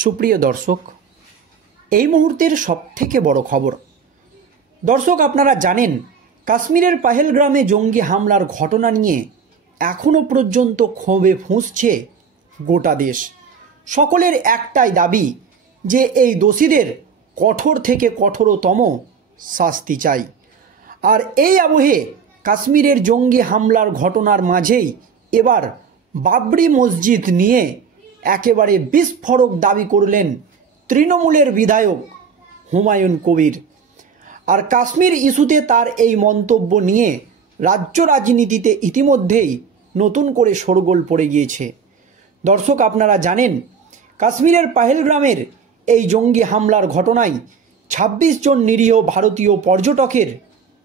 সুপ্রিয় দর্শক, এই মুহূর্তের সবথেকে বড় খবর। দর্শক, আপনারা জানেন কাশ্মীরের পাহেলগ্রামে জঙ্গি হামলার ঘটনা নিয়ে এখনও পর্যন্ত ক্ষোভে ফুঁসছে গোটা দেশ। সকলের একটাই দাবি যে এই দোষীদের কঠোর থেকে কঠোরতম শাস্তি চাই। আর এই আবহে কাশ্মীরের জঙ্গি হামলার ঘটনার মাঝেই এবার বাবরি মসজিদ নিয়ে একেবারে বিস্ফোরক দাবি করলেন তৃণমূলের বিধায়ক হুমায়ুন কবির। আর কাশ্মীর ইস্যুতে তার এই মন্তব্য নিয়ে রাজ্য রাজনীতিতে ইতিমধ্যেই নতুন করে শোরগোল পড়ে গিয়েছে। দর্শক, আপনারা জানেন কাশ্মীরের পাহেলগ্রামের এই জঙ্গি হামলার ঘটনায় ২৬ জন নিরীহ ভারতীয় পর্যটকের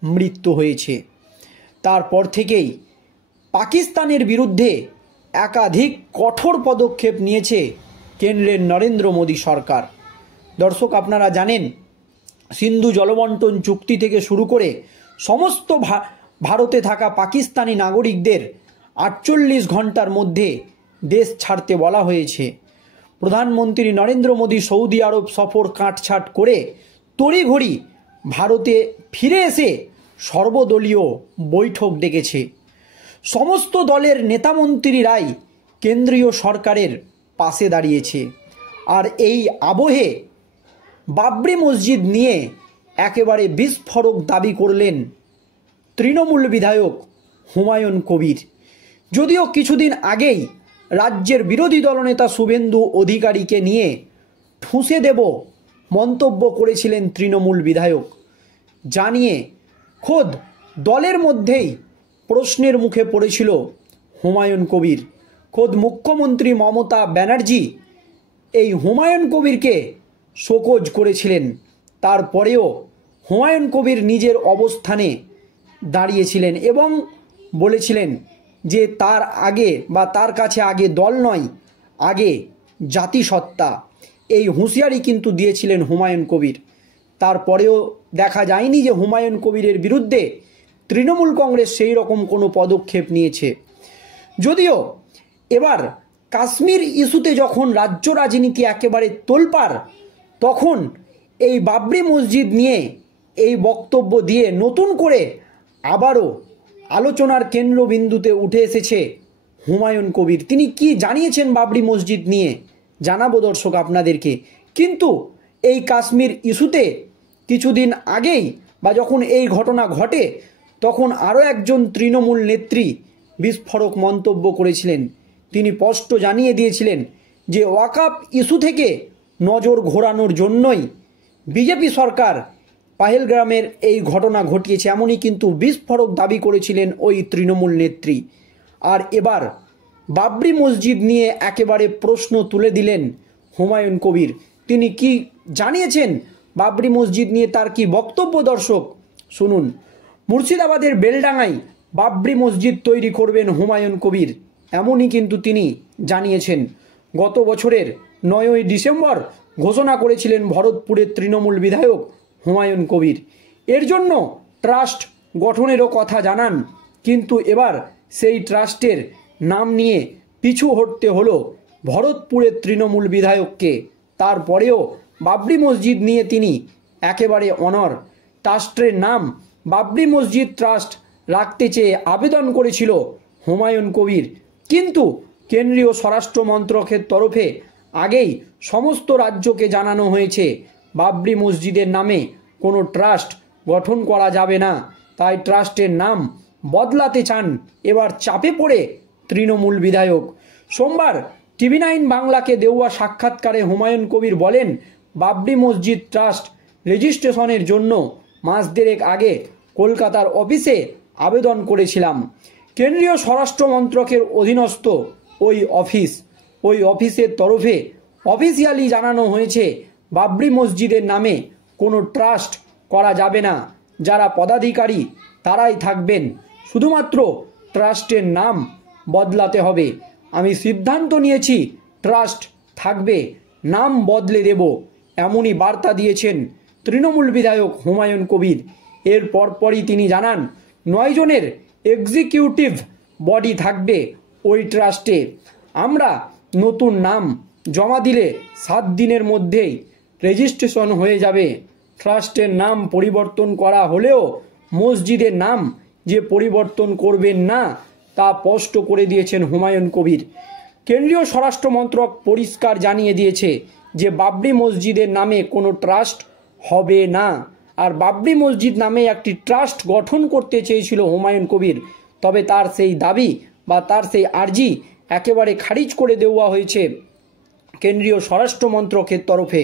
মৃত্যু হয়েছে। তারপর থেকেই পাকিস্তানের বিরুদ্ধে একাধিক কঠোর পদক্ষেপ নিয়েছে কেন্দ্রের নরেন্দ্র মোদী সরকার। দর্শক, আপনারা জানেন সিন্ধু জলবন্টন চুক্তি থেকে শুরু করে সমস্ত ভারতে থাকা পাকিস্তানি নাগরিকদের ৪৮ ঘন্টার মধ্যে দেশ ছাড়তে বলা হয়েছে। প্রধানমন্ত্রী নরেন্দ্র মোদী সৌদি আরব সফর কাটছাট করে তড়িঘড়ি ভারতে ফিরে এসে সর্বদলীয় বৈঠক ডেকেছে। সমস্ত দলের নেতামন্ত্রীরাই কেন্দ্রীয় সরকারের পাশে দাঁড়িয়েছে। আর এই আবহে বাবরি মসজিদ নিয়ে একেবারে বিস্ফোরক দাবি করলেন তৃণমূল বিধায়ক হুমায়ুন কবির। যদিও কিছুদিন আগেই রাজ্যের বিরোধী দলনেতা শুভেন্দু অধিকারীকে নিয়ে ঠুসে দেব মন্তব্য করেছিলেন তৃণমূল বিধায়ক, জানিয়ে খোদ দলের মধ্যেই প্রশ্নের মুখে পড়েছিল হুমায়ুন কবির। খোদ মুখ্যমন্ত্রী মমতা ব্যানার্জি এই হুমায়ুন কবিরকে শোকজ করেছিলেন। তারপরেও হুমায়ুন কবির নিজের অবস্থানে দাঁড়িয়েছিলেন এবং বলেছিলেন যে তার আগে বা তার কাছে আগে দল নয়, আগে জাতিসত্তা। এই হুঁশিয়ারি কিন্তু দিয়েছিলেন হুমায়ুন কবির। তারপরেও দেখা যায়নি যে হুমায়ুন কবিরের বিরুদ্ধে তৃণমূল কংগ্রেস সেই রকম কোনো পদক্ষেপ নিয়েছে। যদিও এবার কাশ্মীর ইস্যুতে যখন রাজ্য রাজনীতি একেবারে তোলপাড়, তখন এই বাবরি মসজিদ নিয়ে এই বক্তব্য দিয়ে নতুন করে আবারও আলোচনার কেন্দ্রবিন্দুতে উঠে এসেছে হুমায়ুন কবির। তিনি কি জানিয়েছেন বাবরি মসজিদ নিয়ে জানাবো দর্শক আপনাদেরকে। কিন্তু এই কাশ্মীর ইস্যুতে কিছুদিন আগেই বা যখন এই ঘটনা ঘটে তখন আরও একজন তৃণমূল নেত্রী বিস্ফোরক মন্তব্য করেছিলেন। তিনি স্পষ্ট জানিয়ে দিয়েছিলেন যে ওয়াকফ ইস্যু থেকে নজর ঘোরানোর জন্যই বিজেপি সরকার পাহেলগ্রামের এই ঘটনা ঘটিয়েছে, এমনই কিন্তু বিস্ফোরক দাবি করেছিলেন ওই তৃণমূল নেত্রী। আর এবার বাবরি মসজিদ নিয়ে একেবারে প্রশ্ন তুলে দিলেন হুমায়ুন কবির। তিনি কি জানিয়েছেন বাবরি মসজিদ নিয়ে, তার কি বক্তব্য দর্শক শুনুন। মুর্শিদাবাদের বেলডাঙায় বাবরি মসজিদ তৈরি করবেন হুমায়ুন কবির, এমনই কিন্তু তিনি জানিয়েছেন। গত বছরের ৯ই ডিসেম্বর ঘোষণা করেছিলেন ভরতপুরের তৃণমূল বিধায়ক হুমায়ুন কবির। এর জন্য ট্রাস্ট গঠনেরও কথা জানান, কিন্তু এবার সেই ট্রাস্টের নাম নিয়ে পিছু হটতে হলো ভরতপুরের তৃণমূল বিধায়ককে। তারপরেও বাবরি মসজিদ নিয়ে তিনি একেবারে অনড়। ট্রাস্টের নাম বাবরি মসজিদ ট্রাস্ট রাখতে চেয়ে আবেদন করেছিল হুমায়ুন কবির, কিন্তু কেন্দ্রীয় স্বরাষ্ট্র মন্ত্রকের তরফে আগেই সমস্ত রাজ্যকে জানানো হয়েছে বাবরি মসজিদের নামে কোনো ট্রাস্ট গঠন করা যাবে না। তাই ট্রাস্টের নাম বদলাতে চান এবার চাপে পড়ে তৃণমূল বিধায়ক। সোমবার TV9 বাংলাকে দেওয়া সাক্ষাৎকারে হুমায়ুন কবির বলেন, বাবরি মসজিদ ট্রাস্ট রেজিস্ট্রেশনের জন্য মাস দেড়েক আগে কলকাতার অফিসে আবেদন করেছিলাম। কেন্দ্রীয় স্বরাষ্ট্র মন্ত্রকের অধীনস্থ ওই অফিসের তরফে অফিসিয়ালি জানানো হয়েছে বাবরি মসজিদের নামে কোনো ট্রাস্ট করা যাবে না। যারা পদাধিকারী তারাই থাকবেন, শুধুমাত্র ট্রাস্টের নাম বদলাতে হবে। আমি সিদ্ধান্ত নিয়েছি ট্রাস্ট থাকবে, নাম বদলে দেব, এমনই বার্তা দিয়েছেন তৃণমূল বিধায়ক হুমায়ুন কবির। এর পরপরই তিনি জানান ৯ জনের এক্সিকিউটিভ বডি থাকবে ওই ট্রাস্টে। আমরা নতুন নাম জমা দিলে 7 দিনের মধ্যেই রেজিস্ট্রেশন হয়ে যাবে। ট্রাস্টের নাম পরিবর্তন করা হলেও মসজিদের নাম যে পরিবর্তন করবেন না তা স্পষ্ট করে দিয়েছেন হুমায়ুন কবির। কেন্দ্রীয় স্বরাষ্ট্র মন্ত্রক পরিষ্কার জানিয়ে দিয়েছে যে বাবরি মসজিদের নামে কোনো ট্রাস্ট হবে না। আর বাবরি মসজিদ নামে একটি ট্রাস্ট গঠন করতে চেয়েছিল হুমায়ুন কবির, তবে তার সেই দাবি বা তার সেই আর্জি একেবারে খারিজ করে দেওয়া হয়েছে কেন্দ্রীয় স্বরাষ্ট্র মন্ত্রকের তরফে।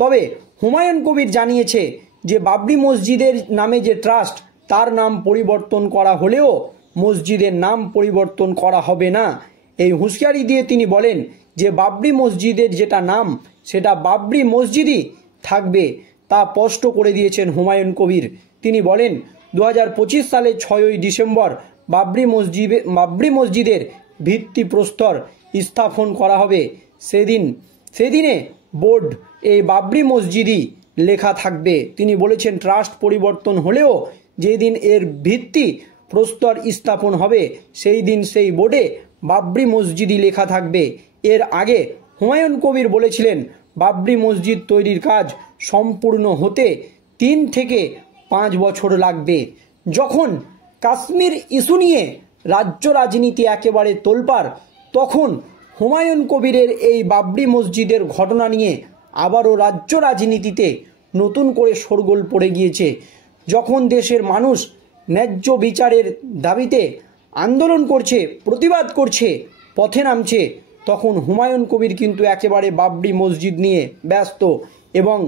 তবে হুমায়ুন কবির জানিয়েছে যে বাবরি মসজিদের নামে যে ট্রাস্ট তার নাম পরিবর্তন করা হলেও মসজিদের নাম পরিবর্তন করা হবে না। এই হুঁশিয়ারি দিয়ে তিনি বলেন যে বাবরি মসজিদের যেটা নাম সেটা বাবরি মসজিদই থাকবে, তা স্পষ্ট করে দিয়েছেন হুমায়ুন কবির। তিনি বলেন 2025 সালে 6ই ডিসেম্বর বাবরি মসজিদের ভিত্তিপ্রস্তর স্থাপন করা হবে। সেদিনে বোর্ড এই বাবরি মসজিদই লেখা থাকবে। তিনি বলেছেন ট্রাস্ট পরিবর্তন হলেও যেদিন এর ভিত্তি প্রস্তর স্থাপন হবে সেই দিন সেই বোর্ডে বাবরি মসজিদই লেখা থাকবে। এর আগে হুমায়ুন কবির বলেছিলেন বাবরি মসজিদ তৈরির কাজ সম্পূর্ণ হতে 3 থেকে 5 বছর লাগবে। যখন কাশ্মীর ইস্যু নিয়ে রাজ্য রাজনীতি একেবারে তোলপাড়, তখন হুমায়ুন কবিরের এই বাবরি মসজিদের ঘটনা নিয়ে আবারও রাজ্য রাজনীতিতে নতুন করে শোরগোল পড়ে গিয়েছে। যখন দেশের মানুষ ন্যায্য বিচারের দাবিতে আন্দোলন করছে, প্রতিবাদ করছে, পথে নামছে, তখন হুমায়ুন কবির কিন্তু একেবারে বাবরি মসজিদ নিয়ে ব্যস্ত এবং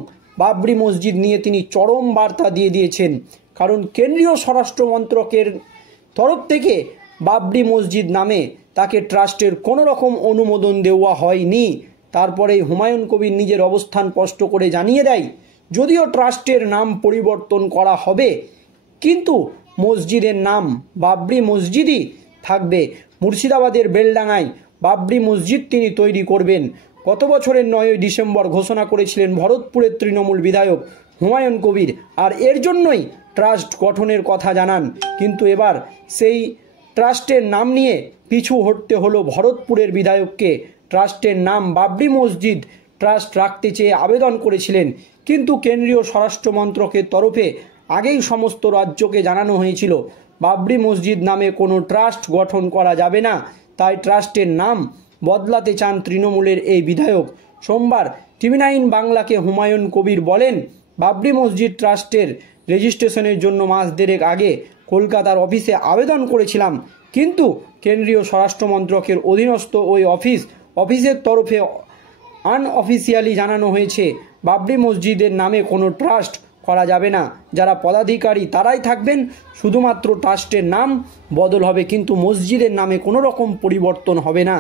বাবরি মসজিদ নিয়ে তিনি চরম বার্তা দিয়ে দিয়েছেন। কারণ কেন্দ্রীয় স্বরাষ্ট্র মন্ত্রকের তরফ থেকে বাবরি মসজিদ নামে তাকে ট্রাস্টের কোনো রকম অনুমোদন দেওয়া হয়নি। তারপরে হুমায়ুন কবির নিজের অবস্থান স্পষ্ট করে জানিয়ে দেয় যদিও ট্রাস্টের নাম পরিবর্তন করা হবে কিন্তু মসজিদের নাম বাবরি মসজিদই থাকবে। মুর্শিদাবাদের বেলডাঙায় বাবরি মসজিদ তিনি তৈরি করবেন। গত বছরের 9ই ডিসেম্বর ঘোষণা করেছিলেন ভরতপুরের তৃণমূল বিধায়ক হুমায়ুন কবির, আর এর জন্যই ট্রাস্ট গঠনের কথা জানান। কিন্তু এবার সেই ট্রাস্টের নাম নিয়ে পিছু হটতে হলো ভরতপুরের বিধায়ককে। ট্রাস্টের নাম বাবরি মসজিদ ট্রাস্ট রাখতে চেয়ে আবেদন করেছিলেন, কিন্তু কেন্দ্রীয় স্বরাষ্ট্র মন্ত্রকের তরফে আগেই সমস্ত রাজ্যকে জানানো হয়েছিল বাবরি মসজিদ নামে কোনো ট্রাস্ট গঠন করা যাবে না। তাই ট্রাস্টের নাম বদলাতে চান তৃণমূলের এই বিধায়ক। সোমবার TV9 বাংলাকে হুমায়ুন কবির বলেন বাবরি মসজিদ ট্রাস্টের রেজিস্ট্রেশনের জন্য মাস দেড়েক আগে কলকাতার অফিসে আবেদন করেছিলাম, কিন্তু কেন্দ্রীয় স্বরাষ্ট্র মন্ত্রকের অধীনস্থ ওই অফিসের তরফে আনঅফিসিয়ালি জানানো হয়েছে বাবরি মসজিদের নামে কোনো ট্রাস্ট করা যাবে না। যারা পদাধিকারী তারাই থাকবেন, শুধুমাত্র ট্রাস্টের নাম বদল হবে কিন্তু মসজিদের নামে কোনো রকম পরিবর্তন হবে না।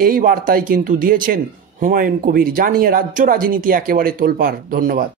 এই বার্তাই কিন্তু দিয়েছেন হুমায়ুন কবির, জানিয়ে রাজ্য রাজনীতি একেবারে তোলপাড়। ধন্যবাদ।